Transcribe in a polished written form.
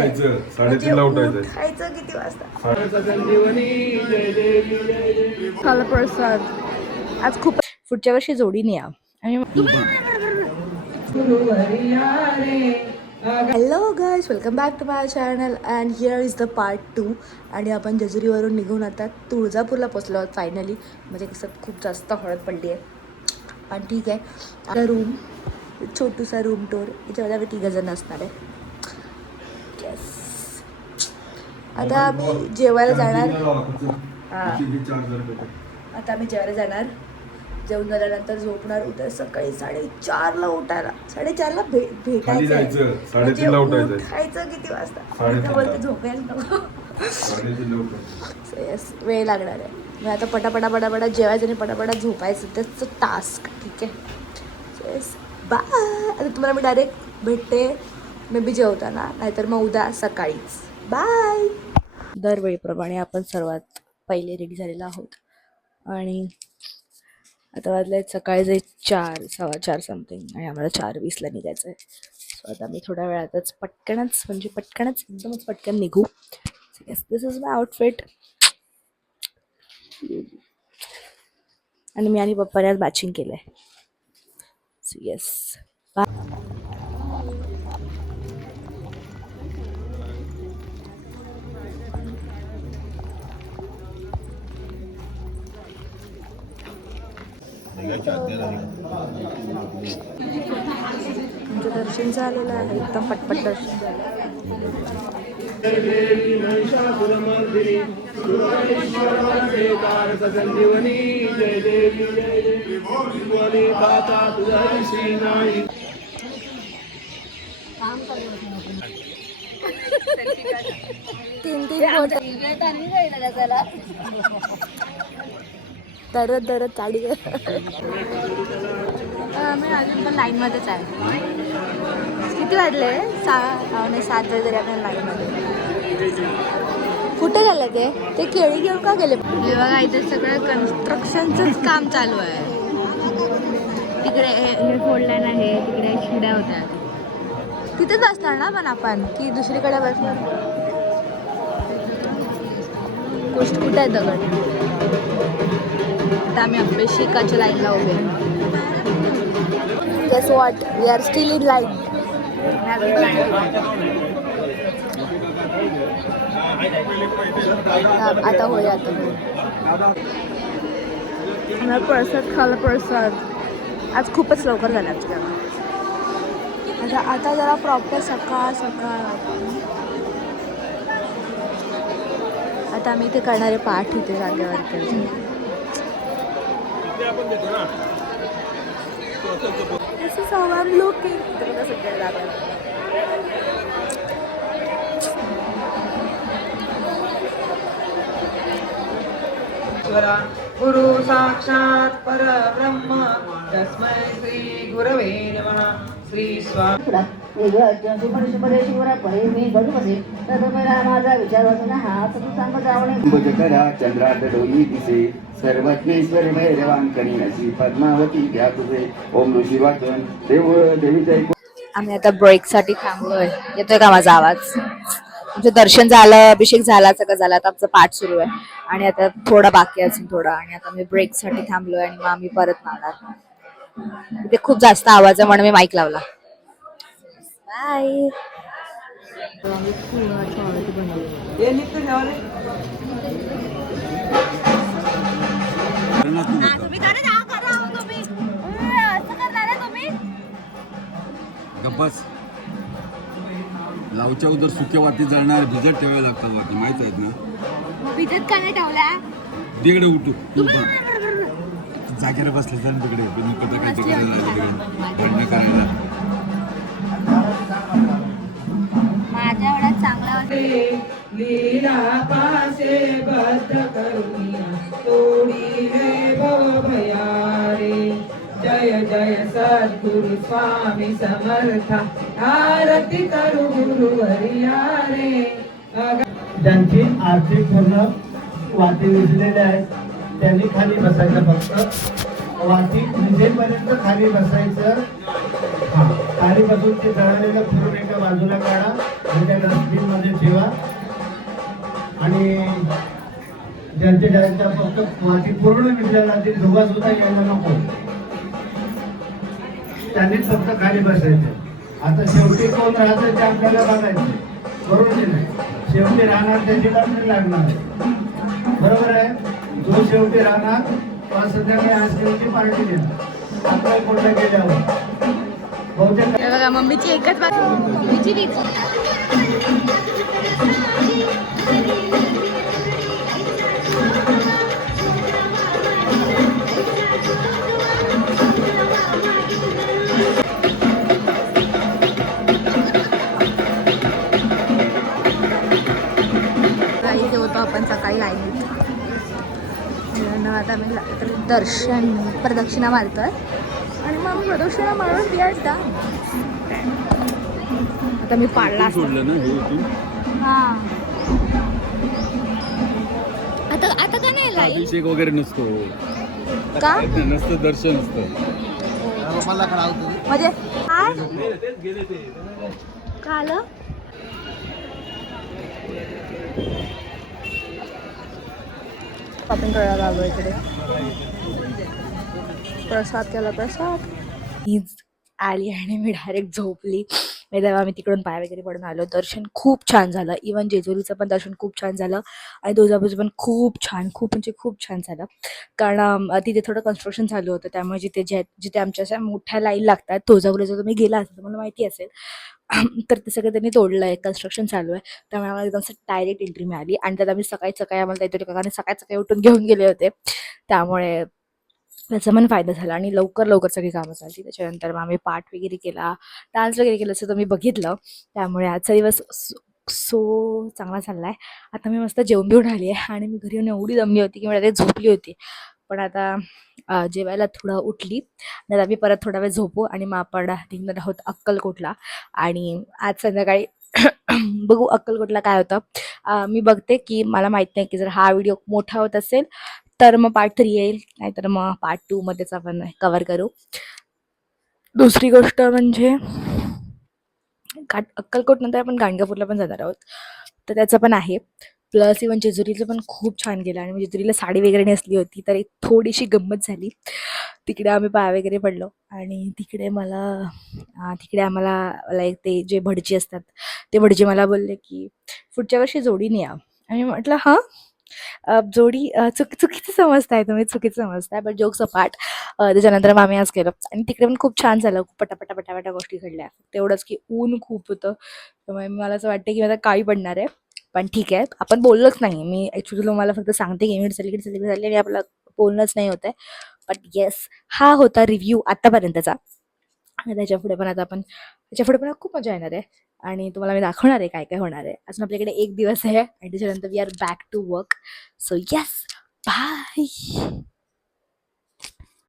साडेतीनला उठायचं. खायचं किती वाजता? प्रसाद आज खूप. पुढच्या वर्षी जोडीने या. Hello guys, welcome back to my channel and here is the part 2. आणि आपण जेजुरीवरून निघून आता तुळजापूरला पोचलो आहोत फायनली. म्हणजे कसं खूप जास्त हळद पडली आहे, पण ठीक आहे. आता रूम, छोटूसा रूम टूर, याच्यामध्ये आम्ही 3 जण असणार आहे. येस, आता आम्ही जेवायला जाणार. आता आम्ही जेवायला जाणार. जेवण झाल्यानंतर झोपणार. उद्या सकाळी 4:30ला उठायला, 4:30ला भेटायचं. खायचं किती वाजता? बोलते झोपेल येस, वेळ लागणार आहे. मी आता पटापटा जेवायचं आणि पटापटा झोपायचं, त्याचं टास्क. ठीक आहे, येस बाय. आता तुम्हाला मी डायरेक्ट भेटते मे बी जेवताना, नाहीतर मग उद्या सकाळीच. बाय. दरवेळीप्रमाणे आपण सर्वात पहिले रेडी झालेलो आहोत आणि आता वाजले सकाळचे 4, 4:15 समथिंग आणि आम्हाला 4:20ला निघायचं आहे. सो आता मी थोड्या वेळातच पटकनच एकदमच पटकन निघू. Yes, this is my outfit. आणि मी आणि पप्पाने आज मॅचिंग केलं आहे. सो येस, तुमचं दर्शन झालेलं आहे. एकदम पटपट दर्शन झालं. दरद चाडी. मी अजून पण लाईनमध्येच आहे. किती वाजले? 7 तरी आपण लाईनमध्ये. कुठे गेले ते केळी घेऊन का गेले? हे बघा, इथे सगळं कन्स्ट्रक्शनचंच काम चालू आहे. तिकडे हे फोडलाईन आहे, तिकडे शिड्या होत्या. तिथेच बसणार ना पण आपण, की दुसरीकडे बसणार? कुठे आहे दगड? आता आम्ही अभ्यासिकाच्या लाईनला उभे. Guess what, we are still in line. आता होऊया. आता प्रसाद खाल्ला. प्रसाद आज खूपच लवकर झाला आमच्या. आता जरा प्रॉपर सकाळ. आता आम्ही इथे करणारे पाठ इथे जागेवर. This is how I'm looking. गुरु साक्षात परब्रह्म तस्मै श्री गुरवे नमः. श्री स्वामी माझा विचार वाचून हा सांग चंद्रात डोई दिसे सर्वज्ञेश्वरी भैरवांकरी नशी पद्मावती घ्या तुझे. ओम ऋषी वाचन देव देवीचे. आम्ही आता ब्रेकसाठी थांबलोय. येतोय का माझा आवाज? आमचं दर्शन झालं, अभिषेक झाला, सगळं झालं. आता आमचं पाठ सुरू आहे आणि आता थोडा बाकी अजून थोडा. आणि आता मी ब्रेकसाठी थांबलोय आणि मग आम्ही परत मारणार. इथे खूप जास्त आवाज आहे म्हणून मी माईक लावला. बाय. गप्पच लावच्या उदर सुक्या वाती जळणार, भिजत ठेवायला लागतात वाती, माहित आहेत ना? भिजत का नाही ठेवला? तिकडे उठू जागेवर बसले तर तिकडे भांडण करायला. माझ्या एवढा चांगला लीला पासे बद्ध करुणिया तोडी रे भव भयारे. जय जय सद्गुरु स्वामी समर्थ आरती करू गुरुवर्या रे. ज्यांची आर्थिक पूर्ण वाती विजलेल्या आहेत त्यांनी खाली बसायचं. फक्त वाती विजेपर्यंत खाली बसायचं. थाळीपासून ते जळालेलं फिरून एका बाजूला काढा आणि त्या डस्टबिन मध्ये ठेवा. आणि ज्यांच्या फक्त माती पूर्ण विजलेला ती धुवा सुद्धा यायला नको, त्यांनीच फक्त खाली बसायचं. आता शेवटी कोण राहतं ते आपल्याला बघायचं, बरोबर की नाही? शेवटी राहणार त्याची बातमी लागणार, बरोबर आहे. जो शेवटी राहणार तो संध्याकाळी आईस्क्रीमची पार्टी देणार आपल्या कोणत्या गेल्यावर. बहुतेक हे बघा मम्मीची एकच बाकी, मम्मीची रीच. काही होतो आपण सकाळी लाईनीत. आता मी दर्शन प्रदक्षिणा मारतोय आणि मग आम्ही प्रदक्षिणा मारून द्यायचा. आता मी पाडला असतो. सोडलं ना हे तू हा आता आता का नाही लाईन अभिषेक वगैरे नसतो का नसतं, दर्शन असतं. म्हणजे काय आलं? शॉपिंग करायला आलो इकडे. प्रसाद केला, प्रसाद हीच आली आणि मी डायरेक्ट झोपली. तेव्हा मी तिकडून पाय वगैरे पडून आलो. दर्शन खूप छान झालं. इवन जेजुरीचं पण दर्शन खूप छान झालं आणि तुळजापूरचं पण खूप छान, खूप म्हणजे खूप छान झालं. कारण तिथे थोडं कन्स्ट्रक्शन चालू होतं, त्यामुळे जिथे आमच्या अशा मोठ्या लाईन लागतात, तुळजापूरला जर तुम्ही गेला असेल तर मला माहिती असेल तर ते सगळं त्यांनी तोडलं आहे, कन्स्ट्रक्शन चालू आहे. त्यामुळे आम्हाला एकदम डायरेक्ट एंट्री मिळाली. आणि त्यात आम्ही सकाळी आम्हाला काहीतरी काकाने सकाळी उठून घेऊन गेले होते, त्यामुळे त्याचा पण फायदा झाला आणि लवकर सगळी कामं झाली. त्याच्यानंतर मग आम्ही पाठ वगैरे केला, डान्स वगैरे केलं, असं तुम्ही बघितलं. त्यामुळे आजचा दिवस सो चांगला चालला आहे. आता मी मस्त जेवून बिवून आली आहे आणि मी घरी येऊन एवढी दमली होती की मला ते झोपली होती. पण आता जेवायला थोडं उठली, तर आम्ही परत थोडा वेळ झोपू आणि मग आपण निघणार आहोत अक्कलकोटला. आणि आज संध्याकाळी बघू अक्कलकोटला काय होतं. मी बघते की मला माहीत नाही की जर हा व्हिडिओ मोठा होत असेल तर मग पार्ट 3 येईल, नाहीतर मग पार्ट 2 मध्येच आपण कव्हर करू. दुसरी गोष्ट म्हणजे अक्कलकोट नंतर आपण गाणगापूरला पण जाणार आहोत, तर त्याचं पण आहे. प्लस इवन जेजुरीचं पण खूप छान गेलं आणि जेजुरीला साडी वगैरे नेसली होती, तर एक थोडीशी गंमत झाली. तिकडे आम्ही पाय वगैरे पडलो आणि तिकडे आम्हाला एक ते जे भटजी असतात ते भटजी मला बोलले की पुढच्या वर्षी जोडीने या. आणि म्हटलं हां, जोडी चुकीचं समजताय तुम्ही, चुकीचं समजताय, बट जोक सपाट. त्याच्यानंतर मग आम्ही आज केलं आणि तिकडे पण खूप छान झालं. खूप पटापटा गोष्टी घडल्या. तेवढंच की ऊन खूप होतं, त्यामुळे मला असं वाटतं की मला काळी पडणार आहे. पण ठीक आहे, आपण बोललोच नाही. मी ॲक्च्युली तुम्हाला फक्त सांगते की मी सगळीकडे झाली आणि आपलं बोलणंच नाही होत आहे. बट येस, हा होता रिव्ह्यू आत्तापर्यंतचा. आणि त्याच्यापुढे पण खूप मजा येणार आहे आणि तुम्हाला मी दाखवणार आहे काय काय होणार आहे. अजून आपल्याकडे एक दिवस आहे आणि त्याच्यानंतर we are back to work. So yes, bye.